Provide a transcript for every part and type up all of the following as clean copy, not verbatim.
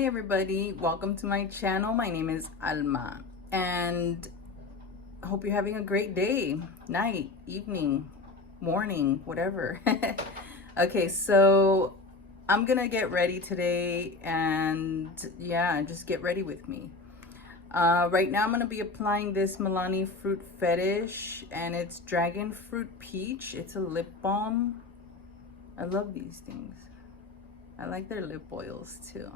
Hi everybody, welcome to my channel. My name is Alma and I hope you're having a great day, night, evening, morning, whatever. Okay, so I'm gonna get ready today and yeah, just get ready with me. Right now I'm gonna be applying this Milani Fruit Fetish and it's Dragon Fruit Peach. It's a lip balm. I love these things. I like their lip oils too.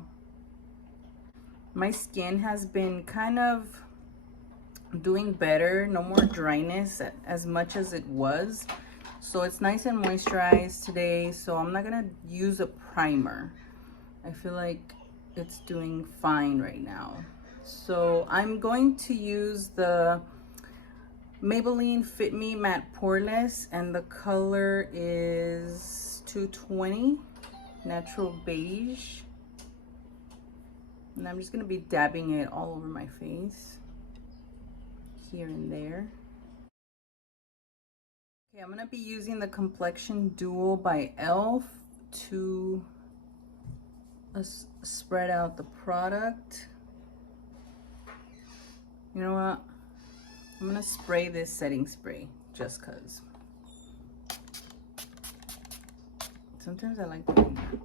My skin has been kind of doing better, no more dryness as much as it was, so it's nice and moisturized today. So I'm not gonna use a primer. I feel like it's doing fine right now. So I'm going to use the Maybelline Fit Me Matte Poreless and the color is 220 Natural Beige. And I'm just gonna be dabbing it all over my face, here and there. Okay, I'm gonna be using the Complexion Duo by e.l.f. to spread out the product. You know what? I'm gonna spray this setting spray just cause. Sometimes I like doing that.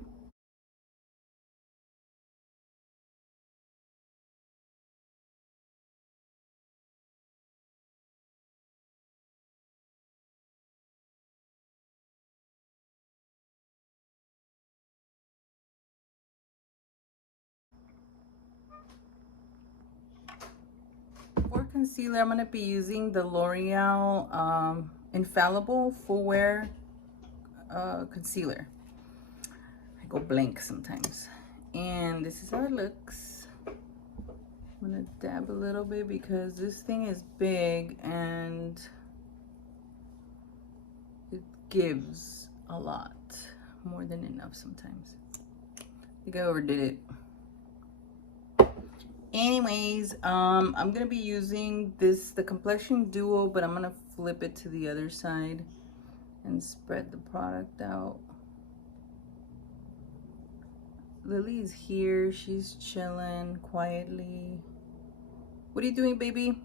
For concealer, I'm going to be using the L'Oreal Infallible Full Wear Concealer. I go blank sometimes. And this is how it looks. I'm going to dab a little bit because this thing is big and it gives a lot. More than enough sometimes. I think I overdid it. Anyways, I'm gonna be using the Complexion Duo, but I'm gonna flip it to the other side and spread the product out. Lily's here, she's chilling quietly. What are you doing, baby?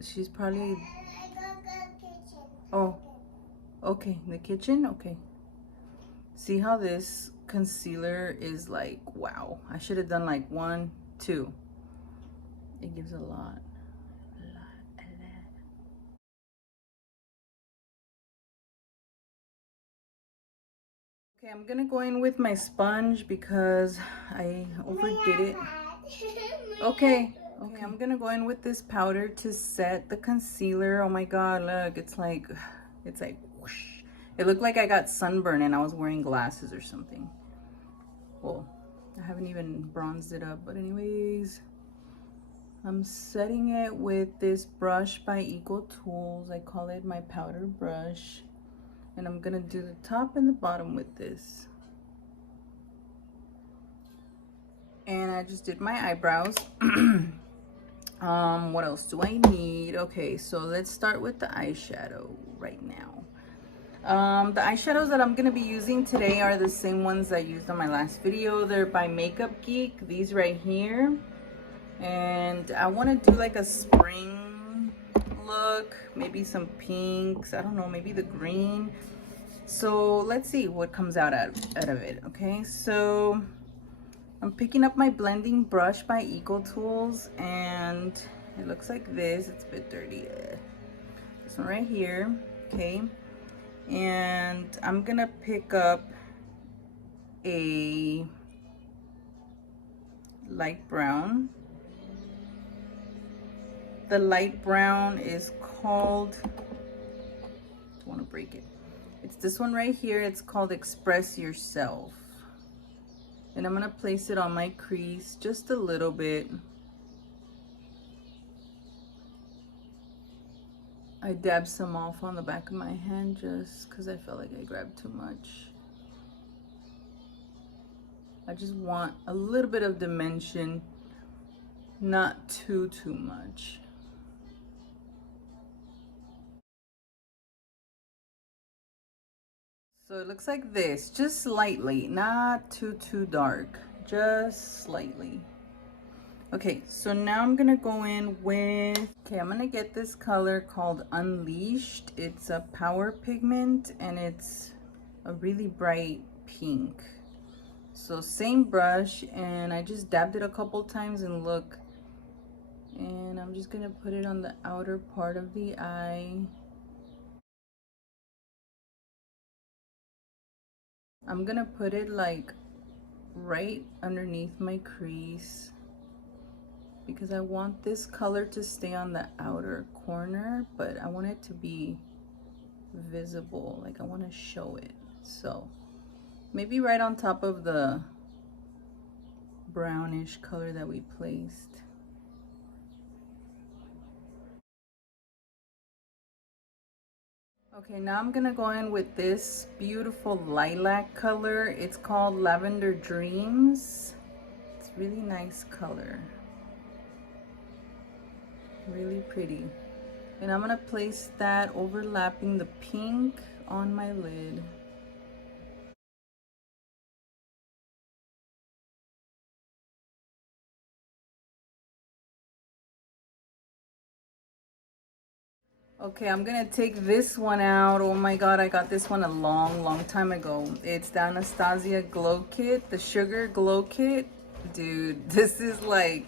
She's probably, oh, okay, the kitchen. Okay, see how this concealer is like, wow, I should have done like 1, 2. It gives a lot. Okay, I'm gonna go in with my sponge because I overdid it. Okay, I'm gonna go in with this powder to set the concealer. Oh my god, look, it's like whoosh. It looked like I got sunburn and I was wearing glasses or something. Well, I haven't even bronzed it up, but anyways, I'm setting it with this brush by Eco Tools. I call it my powder brush. And I'm gonna do the top and the bottom with this. And I just did my eyebrows. What else do I need? Okay, so let's start with the eyeshadow right now. The eyeshadows that I'm gonna be using today are the same ones I used on my last video. They're by Makeup Geek, these right here. And I wanna do like a spring look, maybe some pinks, I don't know, maybe the green. So let's see what comes out of it. Okay, so I'm picking up my blending brush by Eco Tools and it looks like this. It's a bit dirty. This one right here. Okay, and I'm gonna pick up a light brown. The light brown is called, I want to break it. It's this one right here. It's called Express Yourself. And I'm going to place it on my crease just a little bit. I dabbed some off on the back of my hand just because I felt like I grabbed too much. I just want a little bit of dimension, not too much. So it looks like this, just slightly, not too dark, just slightly. Okay, so now I'm gonna go in with, okay, I'm gonna get this color called Unleashed. It's a power pigment and it's a really bright pink. So same brush, and I just dabbed it a couple times and look, and I'm just gonna put it on the outer part of the eye. I'm gonna put it like right underneath my crease because I want this color to stay on the outer corner, but I want it to be visible, like I want to show it. So maybe right on top of the brownish color that we placed. Okay, now I'm gonna go in with this beautiful lilac color. It's called Lavender Dreams. It's really nice color, really pretty. And I'm gonna place that overlapping the pink on my lid. Okay, I'm gonna take this one out. Oh my god, I got this one a long time ago. It's the Anastasia Glow Kit, the Sugar Glow Kit. Dude, this is like,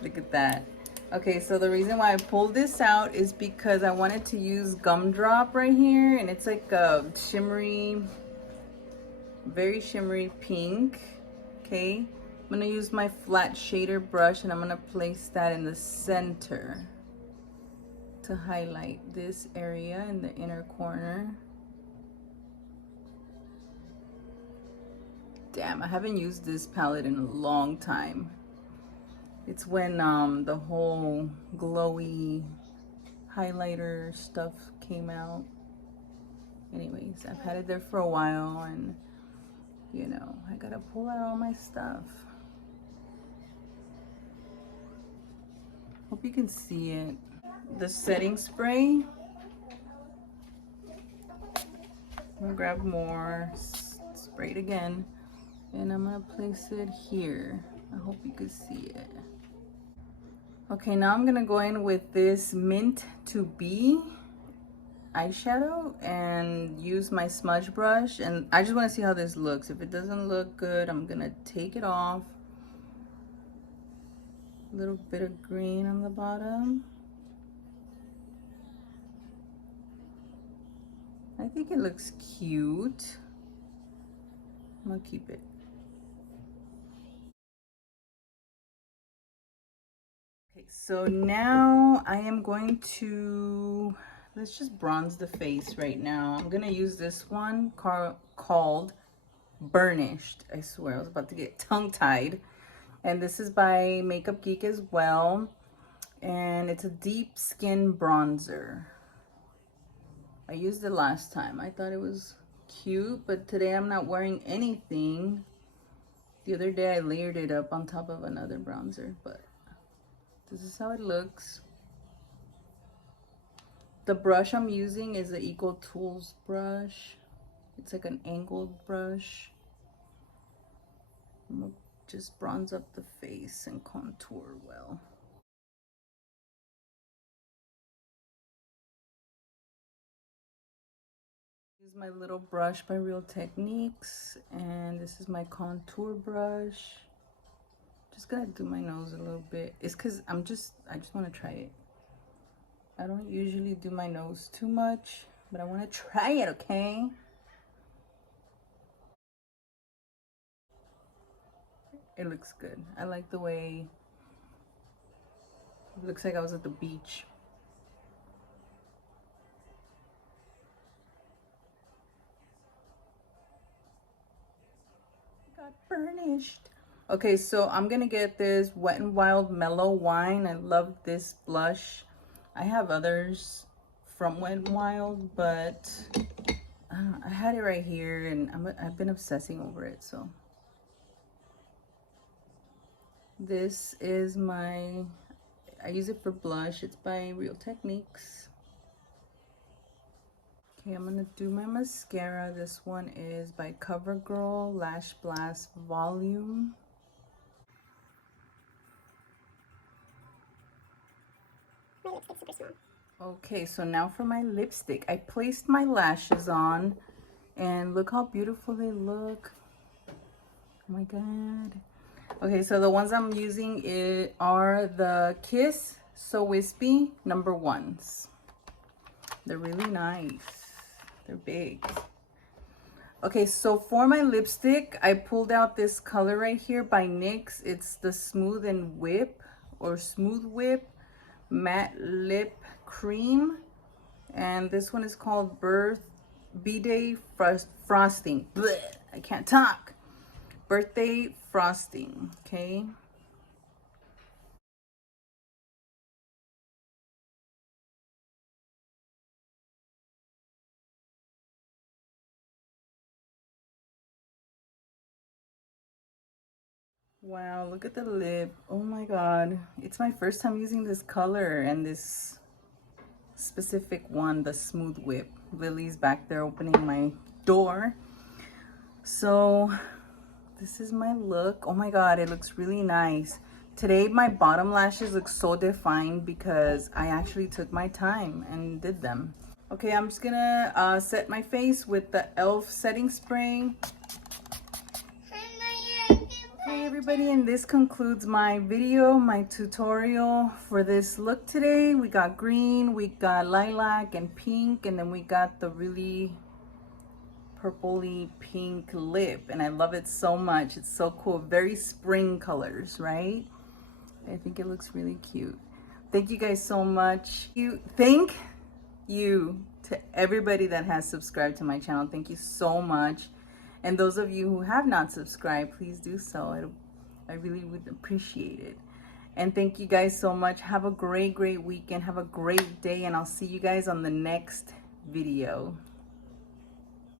look at that. Okay, so the reason why I pulled this out is because I wanted to use Gumdrop right here, and it's like a shimmery, very shimmery pink. Okay, I'm gonna use my flat shader brush and I'm gonna place that in the center to highlight this area in the inner corner. Damn, I haven't used this palette in a long time. It's when the whole glowy highlighter stuff came out. Anyways, I've had it there for a while and you know, I gotta pull out all my stuff. Hope you can see it. The setting spray. I'm gonna grab more, spray it again, and I'm gonna place it here. I hope you can see it. Okay, now I'm gonna go in with this Mint to Be eyeshadow and use my smudge brush, and I just want to see how this looks. If it doesn't look good, I'm gonna take it off. A little bit of green on the bottom. I think it looks cute. I'm gonna keep it. Okay, so now I am going to, let's just bronze the face right now. I'm gonna use this one called Burnished. I swear, I was about to get tongue-tied. And this is by Makeup Geek as well. And it's a deep skin bronzer. I used it last time. I thought it was cute, but today I'm not wearing anything. The other day I layered it up on top of another bronzer, but this is how it looks. The brush I'm using is the Eco Tools brush. It's like an angled brush. I'm gonna just bronze up the face and contour well. Use my little brush by Real Techniques, and this is my contour brush. Just gonna do my nose a little bit. It's because I just want to try it. I don't usually do my nose too much, but I want to try it, okay? It looks good. I like the way it looks, like I was at the beach. Got burnished. Okay, so I'm gonna get this Wet n Wild Mellow Wine. I love this blush. I have others from Wet n Wild, but I had it right here and I've been obsessing over it. So this is my, I use it for blush. It's by Real Techniques. Okay, I'm gonna do my mascara. This one is by CoverGirl Lash Blast Volume. My lipstick's super small. Okay, so now for my lipstick. I placed my lashes on and look how beautiful they look. Oh my god. Okay, so the ones I'm using are the Kiss So Wispy #1s. They're really nice. They're big. Okay, so for my lipstick, I pulled out this color right here by NYX. It's the Smooth and Whip or Smooth Whip Matte Lip Cream. And this one is called B-Day Frosting. Blech, I can't talk. Birthday Frosting, okay? Wow, look at the lip. Oh my god. It's my first time using this color and this specific one, the Smooth Whip. Lily's back there opening my door. So this is my look. Oh my god, it looks really nice. Today my bottom lashes look so defined because I actually took my time and did them. Okay, I'm just gonna set my face with the e.l.f. setting spray. Hey everybody, and this concludes my video, my tutorial for this look today. We got green, we got lilac and pink, and then we got the really purpley pink lip, and I love it so much. It's so cool. Very spring colors, right? I think it looks really cute. Thank you guys so much. Thank you to everybody that has subscribed to my channel. Thank you so much. And those of you who have not subscribed, please do so. I really would appreciate it. And thank you guys so much. Have a great weekend. Have a great day, and I'll see you guys on the next video.